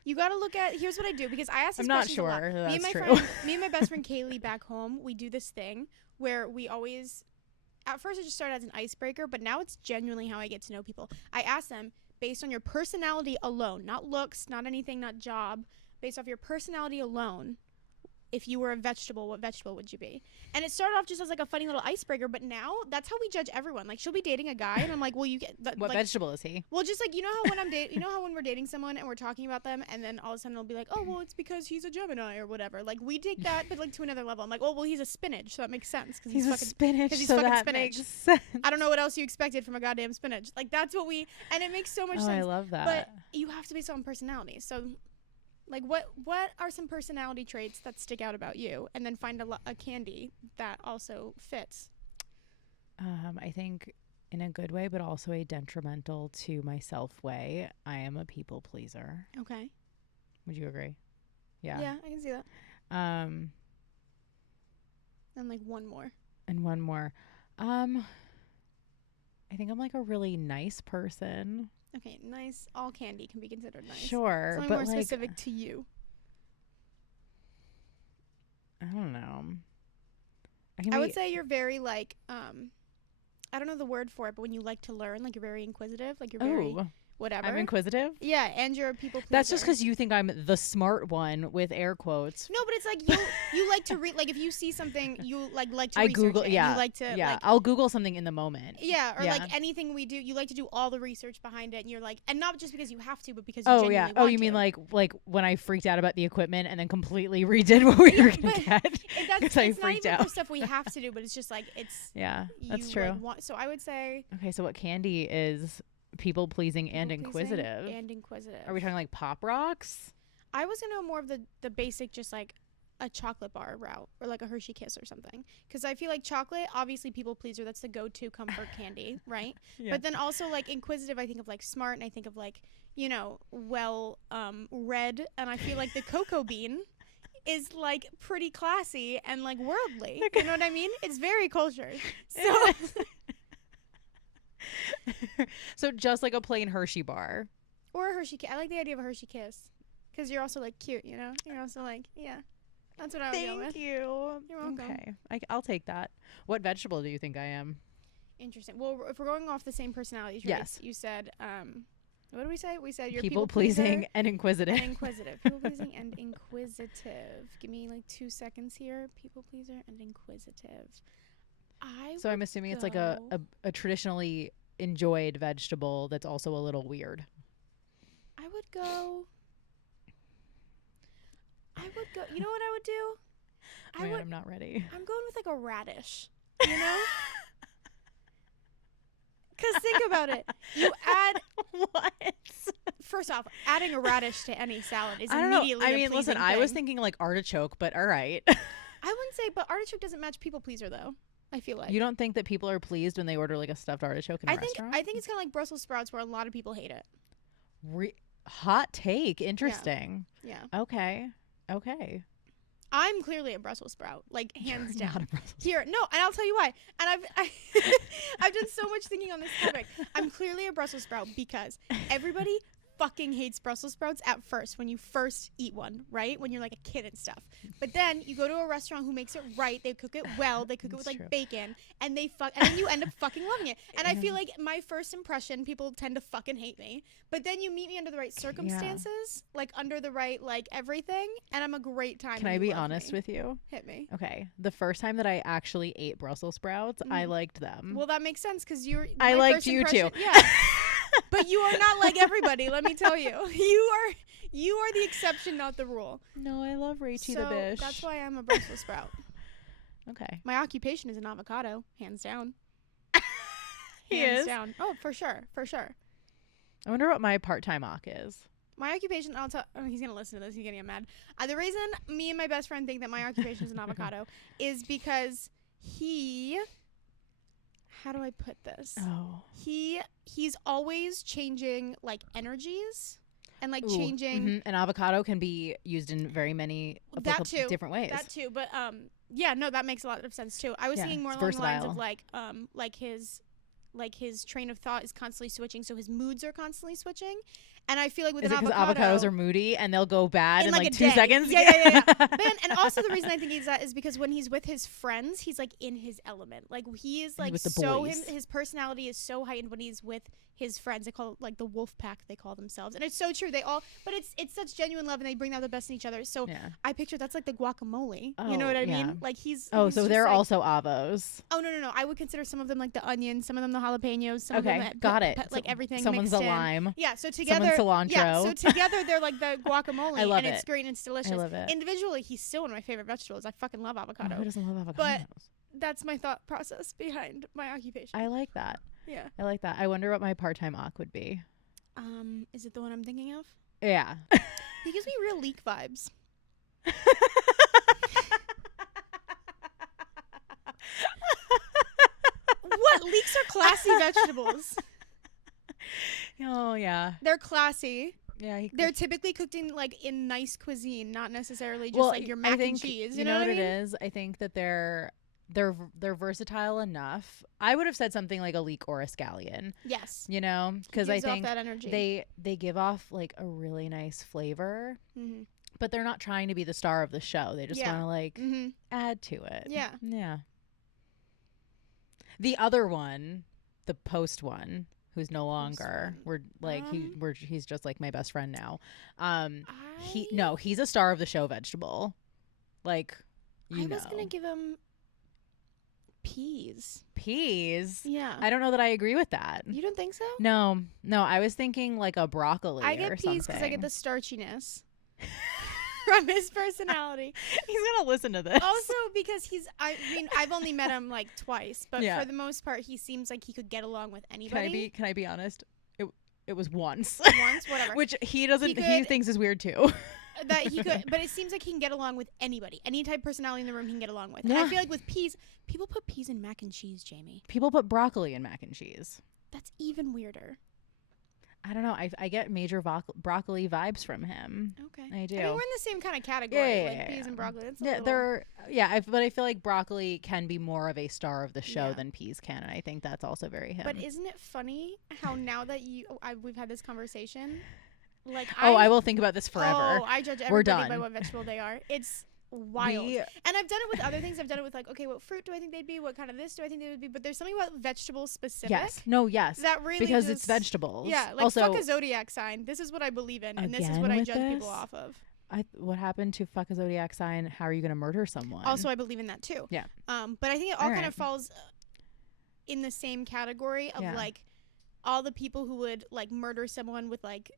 You got to look at, here's what I do, because I ask these I'm not questions a lot. sure that's Me and my best friend Kaylee back home, we do this thing where we always, at first it just started as an icebreaker, but now it's genuinely how I get to know people. I ask them, based on your personality alone, not looks, not anything, not job, based off your personality alone, if you were a vegetable, what vegetable would you be? And it started off just as like a funny little icebreaker, but now that's how we judge everyone. Like she'll be dating a guy, and I'm like, well, you get what vegetable is he? Well, just like you know how when we're dating someone and we're talking about them, and then all of a sudden they'll be like, oh, well, it's because he's a Gemini or whatever. Like we take that, but like to another level. I'm like, oh, well, he's a spinach, so that makes sense because he's a spinach, because he's so fucking that spinach. makes sense. I don't know what else you expected from a goddamn spinach. Like that's what and it makes so much sense. I love that. But you have to base it on personality. So. Like, what are some personality traits that stick out about you? And then find a candy that also fits. I think in a good way, but also a detrimental to myself way. I am a people pleaser. Okay. Would you agree? Yeah. Yeah, I can see that. And like one more. I think I'm like a really nice person. Okay, nice. All candy can be considered nice. Sure, something but more like, specific to you. I don't know. I would say you're very like I don't know the word for it, but when you like to learn, like you're very inquisitive, like you're very whatever. I'm inquisitive? Yeah, and you're a people pleaser. That's just because you think I'm the smart one with air quotes. No, but it's like you like to read, like if you see something, you like to research Google, it. yeah. You like to, yeah, like, I'll Google something in the moment. Yeah, or like anything we do, you like to do all the research behind it, and you're like, and not just because you have to, but because you genuinely want to. Oh, you mean like when I freaked out about the equipment and then completely redid what we were going to get? Because I freaked out. Not even for stuff we have to do, but it's just like, it's. Yeah, that's true. Like, so I would say. Okay, so what candy is people pleasing and inquisitive? Are we talking like Pop Rocks? I was gonna know more of the basic, just like a chocolate bar route or like a Hershey Kiss or something, because I feel like chocolate, obviously people pleaser, that's the go-to comfort candy, right? Yeah. But then also like inquisitive, I think of like smart, and I think of like, you know, well read, and I feel like the cocoa bean is like pretty classy and like worldly. You know what I mean? It's very cultured. So so just like a plain Hershey bar. Or a Hershey Kiss. I like the idea of a Hershey Kiss. Because you're also like cute, you know? You're also like, yeah. That's what I would go with. Thank you. You're welcome. Okay. I'll take that. What vegetable do you think I am? Interesting. Well, if we're going off the same personality traits, yes. You said, what did we say? We said you're people pleasing and inquisitive. People pleasing and inquisitive. Give me like 2 seconds here. People pleaser and inquisitive. So I'm assuming it's like a traditionally enjoyed vegetable that's also a little weird. I would go. You know what I would do? I'm not ready. I'm going with like a radish. You know? Because think about it. You add what? First off, adding a radish to any salad is immediately. I mean, listen, I was thinking like artichoke, but all right. I wouldn't say, but artichoke doesn't match people pleaser though. I feel like. You don't think that people are pleased when they order like a stuffed artichoke in a restaurant? I think it's kind of like Brussels sprouts, where a lot of people hate it. Hot take. Interesting. Yeah. Okay. I'm clearly a Brussels sprout, like hands down. Not a Brussels Here, no, and I'll tell you why. And I've done so much thinking on this topic. I'm clearly a Brussels sprout because everybody fucking hates Brussels sprouts at first when you first eat one, right? When you're like a kid and stuff. But then you go to a restaurant who makes it right. They cook it well. They cook it with like bacon, and and then you end up fucking loving it. And I feel like my first impression, people tend to fucking hate me. But then you meet me under the right circumstances, like under the right like everything, and I'm a great time. Can I be honest with you? Hit me. Okay. The first time that I actually ate Brussels sprouts, I liked them. Well, that makes sense because I liked you too. Yeah. But you are not like everybody, let me tell you. You are the exception, not the rule. No, I love Rachie the Bish. That's why I'm a Brussels sprout. Okay. My occupation is an avocado, hands down. Hands down. Oh, for sure. I wonder what my part-time oc is. My occupation, I'll tell. Oh, he's gonna listen to this. He's gonna get mad. The reason me and my best friend think that my occupation is an avocado is because he. How do I put this? Oh. He's always changing like energies and like changing. Mm-hmm. An avocado can be used in very many different ways. That too, but yeah, no, that makes a lot of sense too. I was thinking more along the lines of like his train of thought is constantly switching, so his moods are constantly switching. And I feel like with Is an it because avocado, avocados are moody and they'll go bad in like 2 day. seconds? Yeah. And also the reason I think he's that is because when he's with his friends, he's like in his element. Like he is like so his personality is so heightened when he's with his friends. They call it like the wolf pack, they call themselves. And it's so true. They all, but it's such genuine love and they bring out the best in each other. So I picture that's like the guacamole. You know what I mean? Like he's so they're like, also avos. Oh no. I would consider some of them like the onions, some of them the jalapenos, some of them like everything Someone's mixed a lime. Yeah, so together someone's cilantro. Yeah, so together they're like the guacamole. I love and it. It's great and it's delicious. I love it. Individually, he's still one of my favorite vegetables. I fucking love avocado. Who doesn't love avocados? But that's my thought process behind my occupation. I like that. Yeah. I like that. I wonder what my part-time oc would be. Is it the one I'm thinking of? Yeah. He gives me real leek vibes. What? Leeks are classy vegetables. Oh, yeah. They're classy. Yeah, they're typically cooked in like in nice cuisine, not necessarily just like your mac and cheese. You know what it is? I think that they're versatile enough. I would have said something like a leek or a scallion. Yes. You know, because I think that energy. they give off like a really nice flavor, but they're not trying to be the star of the show. They just want to like add to it. Yeah. Yeah. The other one, the post one, who's no longer, he's just like my best friend now. He's a star of the show vegetable. Like, I was gonna give him peas. Yeah. I don't know that I agree with that. You don't think so? No, I was thinking like a broccoli. I get peas because I get the starchiness from his personality. He's gonna listen to this. Also because I've only met him like twice, but for the most part he seems like he could get along with anybody. Can I be honest? It was once. Whatever. Which he thinks is weird too. That he could, but it seems like he can get along with anybody. Any type of personality in the room he can get along with. Yeah. And I feel like with peas, people put peas in mac and cheese, Jamie. People put broccoli in mac and cheese. That's even weirder. I don't know. I get major broccoli vibes from him. Okay. I do. I mean, we're in the same kind of category, peas and broccoli. But I feel like broccoli can be more of a star of the show than peas can, and I think that's also very him. But isn't it funny how now that we've had this conversation, like I will think about this forever. Oh, I judge everybody by what vegetable they are. It's wild. And I've done it with other things. I've done it with like, okay, what fruit do I think they'd be? What kind of this do I think they would be? But there's something about vegetables specific. Yes. That really because it's vegetables. Yeah. Like also, fuck a zodiac sign. This is what I believe in, and this is what I judge people off of. What happened to fuck a zodiac sign? How are you going to murder someone? Also, I believe in that too. Yeah. But I think it all kind of falls in the same category of like all the people who would like murder someone with like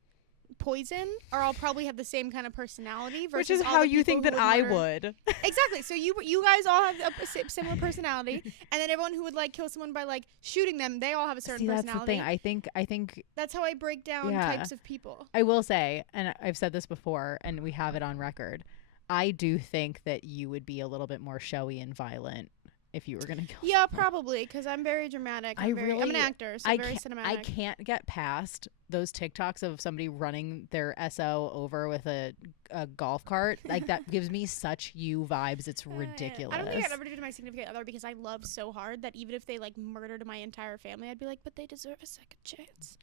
poison or I'll probably have the same kind of personality versus which is how you think that I would. Exactly. So you guys all have a similar personality, and then everyone who would like kill someone by like shooting them, they all have a certain personality. That's the thing. I think that's how I break down types of people. I will say, and I've said this before and we have it on record, I do think that you would be a little bit more showy and violent if you were going to kill someone. Probably, because I'm very dramatic. I'm an actor, so I'm very cinematic. I can't get past those TikToks of somebody running their SO over with a golf cart. Like, that gives me such you vibes. It's ridiculous. I don't think I'd ever do it to my significant other because I love so hard that even if they, like, murdered my entire family, I'd be like, but they deserve a second chance.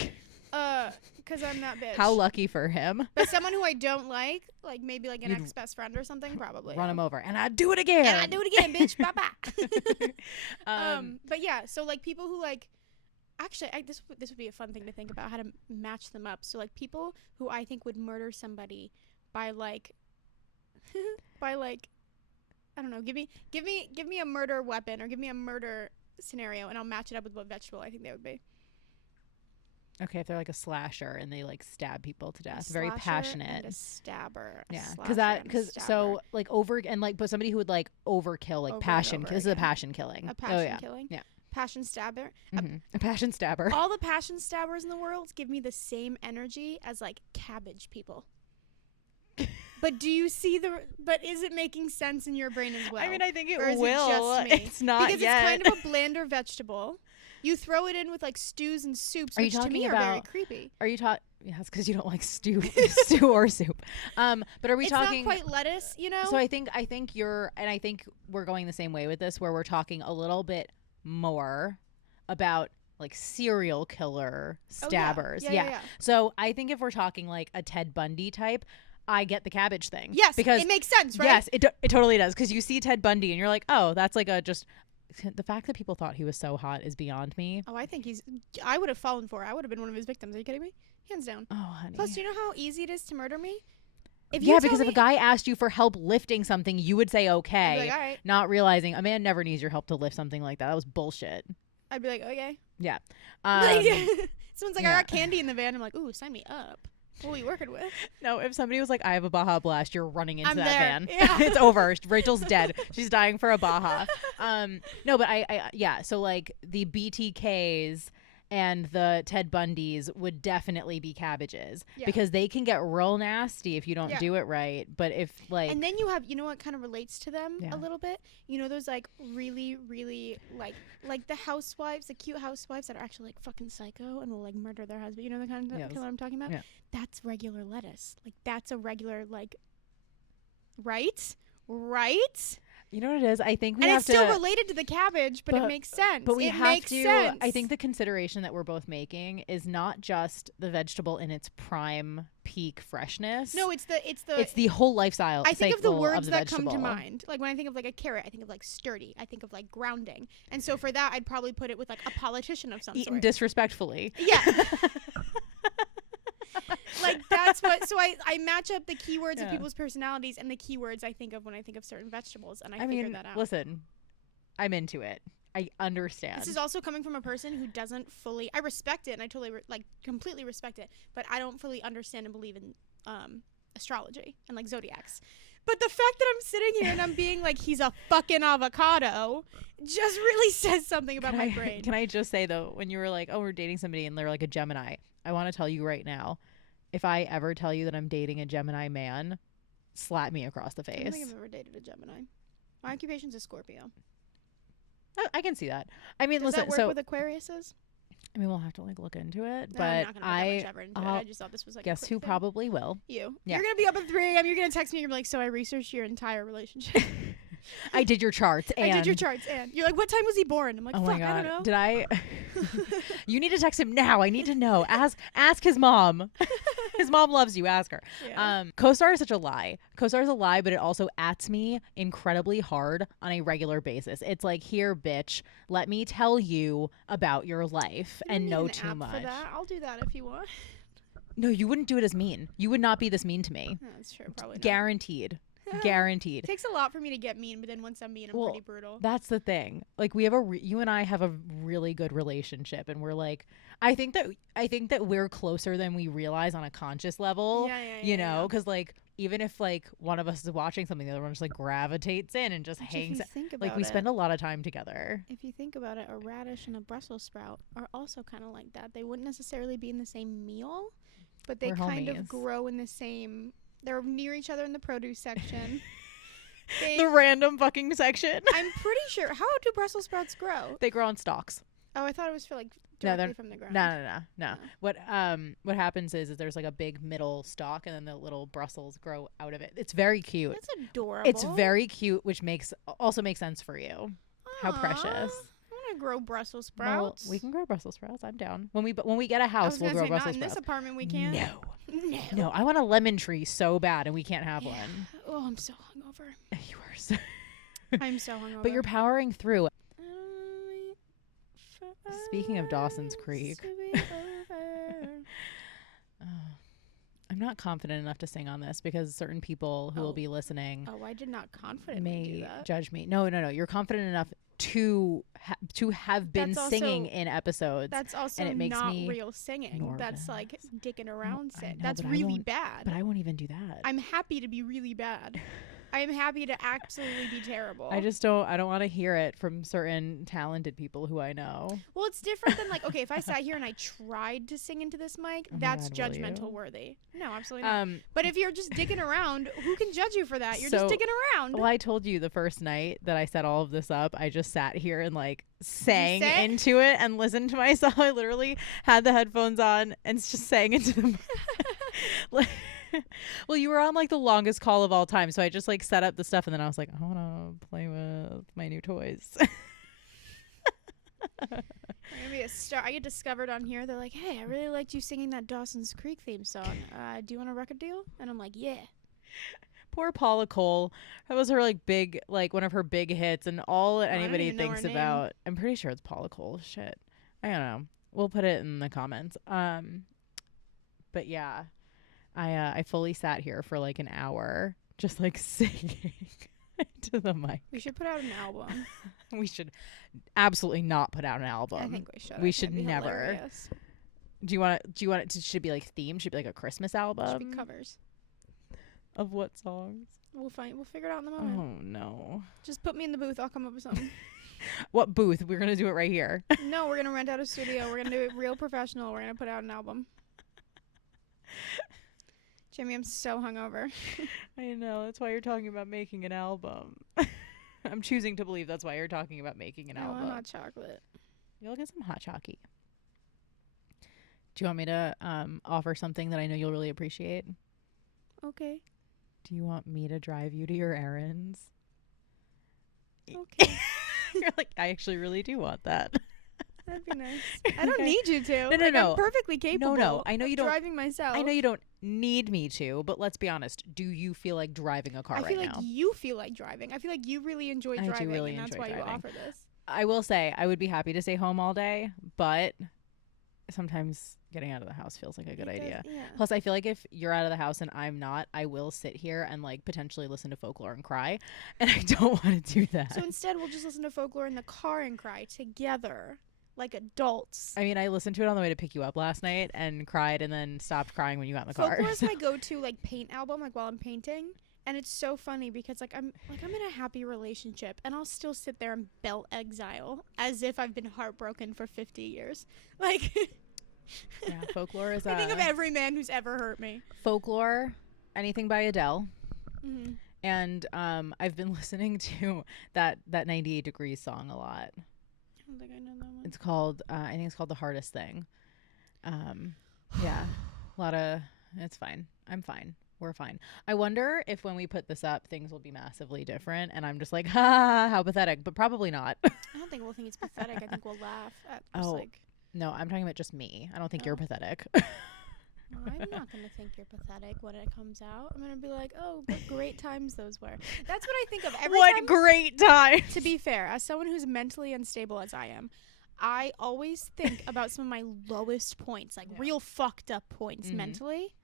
Because I'm that bitch. How lucky for him. But someone who I don't like maybe like an ex-best friend or something, probably. Run him over. And I'd do it again. Bitch. Bye-bye. But yeah, so like people who like, actually, this would be a fun thing to think about, how to match them up. So like people who I think would murder somebody by like, I don't know, give me a murder weapon or give me a murder scenario and I'll match it up with what vegetable I think they would be. Okay, if they're like a slasher and they like stab people to death, very passionate. And a stabber. Yeah, so like but somebody who would like overkill, like passion. This is a passion killing. A passion killing. Yeah. Passion stabber. A passion stabber. All the passion stabbers in the world give me the same energy as like cabbage people. But do you see but is it making sense in your brain as well? I mean, I think it or is will. It just me? It's not because yet. It's kind of a blander vegetable. You throw it in with like stews and soups, which to me are very creepy. Are you talking? Yeah, it's because you don't like stew or soup. But are we talking? It's not quite lettuce, you know. So I think we're going the same way with this, where we're talking a little bit more about like serial killer Oh, stabbers. Yeah. So I think if we're talking like a Ted Bundy type, I get the cabbage thing. Yes, because it makes sense, right? Yes, it totally does. Because you see Ted Bundy and you're like, oh, that's like a just. The fact that people thought he was so hot is beyond me. Oh, I think I would have fallen for it. I would have been one of his victims. Are you kidding me? Hands down. Oh, honey. Plus, do you know how easy it is to murder me? Because if a guy asked you for help lifting something, you would say okay, I'd be like, all right. Not realizing a man never needs your help to lift something like that. That was bullshit. I'd be like, okay. Yeah. Someone's like, I got candy in the van. I'm like, ooh, sign me up. What are you working with? No, if somebody was like, I have a Baja Blast, you're running into that van. Yeah. It's over. Rachel's dead. She's dying for a Baja. No, but so like the BTKs and the Ted Bundys would definitely be cabbages because they can get real nasty if you don't do it right. But if like, and then you have, you know what kind of relates to them a little bit? You know, those like really, really like the housewives, the cute housewives that are actually like fucking psycho and will like murder their husband. You know the kind of killer I'm talking about? Yeah. That's regular lettuce. Like that's a regular like, right? You know what it is? I think we and have it's still related to the cabbage, but it makes sense. But we have to. Sense. I think the consideration that we're both making is not just the vegetable in its prime peak freshness. No, it's the whole lifestyle. I think of the words that vegetable. come to mind. Like when I think of like a carrot, I think of like sturdy. I think of like grounding. And so for that, I'd probably put it with like a politician of some Eaten sort. disrespectfully. Yeah. Like that's what. So I match up the keywords of people's personalities and the keywords I think of when I think of certain vegetables, and I figured that out. Listen, I'm into it. I understand. This is also coming from a person who doesn't fully. I respect it, and I totally completely respect it, but I don't fully understand and believe in astrology and like zodiacs. But the fact that I'm sitting here and I'm being like, he's a fucking avocado, just really says something about my brain. Can I just say though, when you were like, oh, we're dating somebody and they're like a Gemini, I want to tell you right now, if I ever tell you that I'm dating a Gemini man, slap me across the face. I don't think I've ever dated a Gemini. My occupation's a Scorpio. I can see that. I mean, Does listen. that work with Aquariuses? I mean, we'll have to like look into it. No, but I'm not gonna put that much effort into it. I just thought this was like. Guess who thing. probably will? You. Yeah. You're gonna be up at 3 a.m. You're gonna text me. You're gonna be like, so I researched your entire relationship. I did your charts. And I did your charts, and you're like, what time was he born? I'm like, oh fuck, my God. I don't know. Did I? You need to text him now. I need to know. Ask his mom. His mom loves you. Ask her. Yeah. Co-star is such a lie. Co-star is a lie, but it also ats me incredibly hard on a regular basis. It's like, here, bitch, let me tell you about your life and know too much. For that. I'll do that if you want. No, you wouldn't do it as mean. You would not be this mean to me. No, that's true. Probably not. Guaranteed. Guaranteed. It takes a lot for me to get mean, but then once I'm mean, I'm pretty brutal. That's the thing. Like we have you and I have a really good relationship, and we're like, I think that we're closer than we realize on a conscious level. You know, because like even if like one of us is watching something, the other one just like gravitates in and just hangs. Like we spend a lot of time together. If you think about it, a radish and a Brussels sprout are also kind of like that. They wouldn't necessarily be in the same meal, but they kind of grow in the same. They're near each other in the produce section. The random fucking section. I'm pretty sure. How do Brussels sprouts grow? They grow on stalks. Oh, I thought it was for like directly from the ground. No. What happens is there's like a big middle stalk, and then the little Brussels grow out of it. It's very cute. That's adorable. It's very cute, which also makes sense for you. Aww. How precious. Grow Brussels sprouts. Well, we can grow Brussels sprouts. I'm down. When we get a house, we'll grow Brussels sprouts. Not in this apartment we can't. No. I want a lemon tree so bad, and we can't have one. Oh, I'm so hungover. You are so. I'm so hungover. But you're powering through. Speaking of Dawson's Creek. I'm not confident enough to sing on this because certain people who will be listening. Oh, I did not confidently do that. Judge me. No. You're confident enough to have been singing in episodes. That's also and it makes not real singing. Nervous. That's like dicking around singing. That's really bad. But I won't even do that. I'm happy to be really bad. I'm happy to absolutely be terrible. I don't want to hear it from certain talented people who I know. Well, it's different than like, okay, if I sat here and I tried to sing into this mic, that's judgmental worthy. No, absolutely not. But if you're just digging around, who can judge you for that? You're just digging around. Well, I told you the first night that I set all of this up, I just sat here and like sang into it and listened to myself. I literally had the headphones on and just sang into the mic. Well, you were on like the longest call of all time, so I just like set up the stuff, and then I was like, I want to play with my new toys. I'm gonna be a star. I get discovered on here. They're like, hey, I really liked you singing that Dawson's Creek theme song. Do you want a record deal? And I'm like, yeah. Poor Paula Cole. That was her big, one of her big hits, and all anybody thinks about. I'm pretty sure it's Paula Cole. Shit, I don't know. We'll put it in the comments. But yeah, I fully sat here for an hour, just singing to the mic. We should put out an album. We should absolutely not put out an album. I think we should. We should never. Hilarious. Do you want it to? Should it be themed? Should it be a Christmas album? Should be covers. Of what songs? We'll figure it out in the moment. Oh no. Just put me in the booth. I'll come up with something. What booth? We're gonna do it right here. No, we're gonna rent out a studio. We're gonna do it real professional. We're gonna put out an album. Jimmy, I'm so hungover. I know. That's why you're talking about making an album. I'm choosing to believe that's why you're talking about making an album. I want hot chocolate. You'll get some hot chocolate. Do you want me to offer something that I know you'll really appreciate? Okay. Do you want me to drive you to your errands? Okay. You're I actually really do want that. That'd be nice. I don't need you to. No. I'm perfectly capable. No. I know you don't. Driving myself. I know you don't need me to, but let's be honest. Do you feel like driving a car right now? I feel like you feel like driving. I feel like you really enjoy driving. I do really and that's enjoy why driving. you offer this. I will say I would be happy to stay home all day, but sometimes getting out of the house feels like a good idea. Yeah. Plus, I feel like if you're out of the house and I'm not, I will sit here and potentially listen to folklore and cry, and I don't want to do that. So instead, we'll just listen to folklore in the car and cry together, like adults. I mean, I listened to it on the way to pick you up last night and cried, and then stopped crying when you got in the car. Folklore is my go-to paint album, while I'm painting. And it's so funny because I'm in a happy relationship and I'll still sit there and belt Exile as if I've been heartbroken for 50 years. Yeah, folklore is I think of every man who's ever hurt me. Folklore, anything by Adele. Mm-hmm. And I've been listening to that 98 Degrees song a lot. I don't think I know that one. It's called I think it's called The Hardest Thing. Yeah. A lot of it's fine. I'm fine. We're fine. I wonder if when we put this up, things will be massively different. And I'm just ha, how pathetic. But probably not. I don't think we'll think it's pathetic. I think we'll laugh at just No, I'm talking about just me. I don't think you're pathetic. No, I'm not going to think you're pathetic when it comes out. I'm going to be oh, what great times those were. That's what I think of every time. What great times. To be fair, as someone who's mentally unstable as I am, I always think about some of my lowest points, real fucked up points mentally.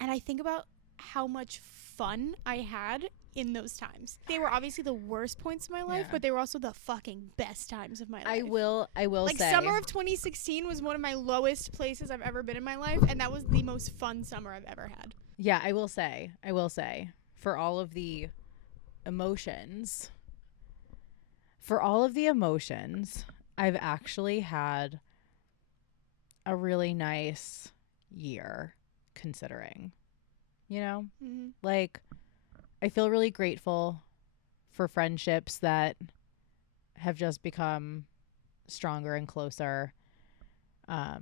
And I think about how much fun I had in those times. They were obviously the worst points of my life, but they were also the fucking best times of my life. I will say. Summer of 2016 was one of my lowest places I've ever been in my life, and that was the most fun summer I've ever had. Yeah, I will say, for all of the emotions, I've actually had a really nice year, considering. I feel really grateful for friendships that have just become stronger and closer. I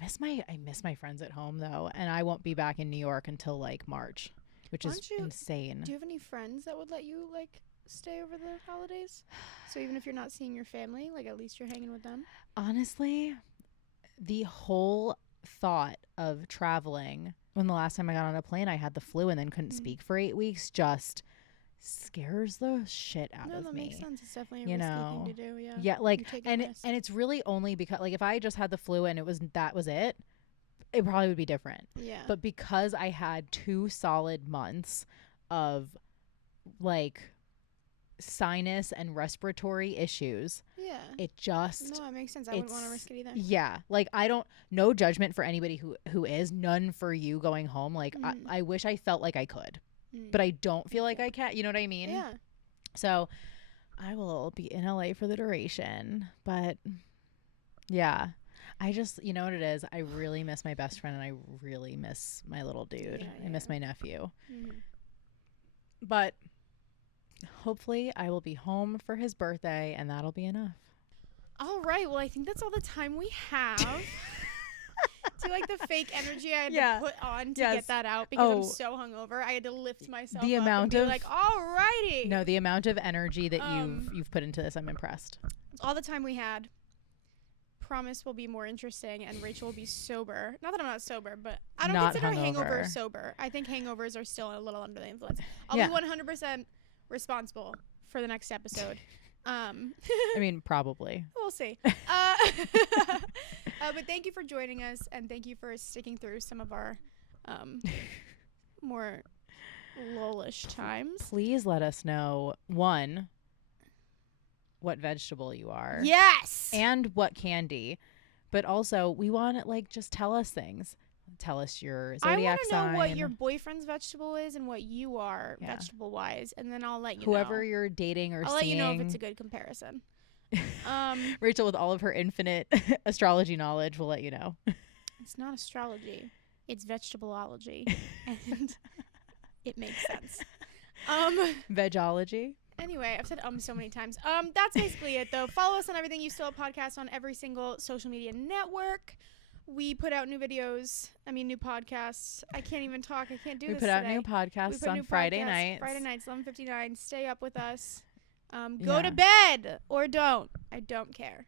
miss my friends at home though, and I won't be back in New York until March, which is insane. Do you have any friends that would let you stay over the holidays? So even if you're not seeing your family, at least you're hanging with them? Honestly, the whole thought of traveling, when the last time I got on a plane I had the flu and then couldn't speak for 8 weeks, just scares the shit out of me. No, that makes sense. It's definitely a risky thing to do. Yeah, and it's really only because if I just had the flu and that was it probably would be different. Yeah. But because I had 2 solid months of sinus and respiratory issues, it just it makes sense. I wouldn't want to risk it either. Yeah, no judgment for anybody who is, none for you going home. I wish I felt like I could, but I don't feel like I can. You know what I mean? Yeah. So I will be in LA for the duration, but yeah, I just, you know what it is, I really miss my best friend and I really miss my little dude. I miss my nephew. But hopefully I will be home for his birthday and that'll be enough. All right. Well, I think that's all the time we have. Do you like the fake energy I had to put on to get that out because I'm so hungover? I had to lift myself up and be all righty. No, the amount of energy that you've put into this, I'm impressed. All the time we had. promise will be more interesting, and Rachel will be sober. Not that I'm not sober, but I don't Not consider hungover. hangover sober. I think hangovers are still a little under the influence. I'll Yeah. be 100% responsible for the next episode. I mean, probably. We'll see. But thank you for joining us, and thank you for sticking through some of our more lullish times. Please let us know, one, what vegetable you are. Yes. And what candy. But also, we want to, like, just tell us things. Tell us your zodiac sign. I want to know what your boyfriend's vegetable is and what you are vegetable-wise, and then I'll let you know. Whoever you're dating or I'll seeing. let you know if it's a good comparison. Rachel, with all of her infinite astrology knowledge, will let you know. It's not astrology. It's vegetableology. And it makes sense. Vegology. Anyway, I've said so many times. That's basically it, though. Follow us on Everything You Still Podcast on every single social media network. We put out new videos. New podcasts. I can't even talk. I can't do this We put out today. new podcasts on Friday nights. Friday nights, 11:59. Stay up with us. Go to bed or don't. I don't care.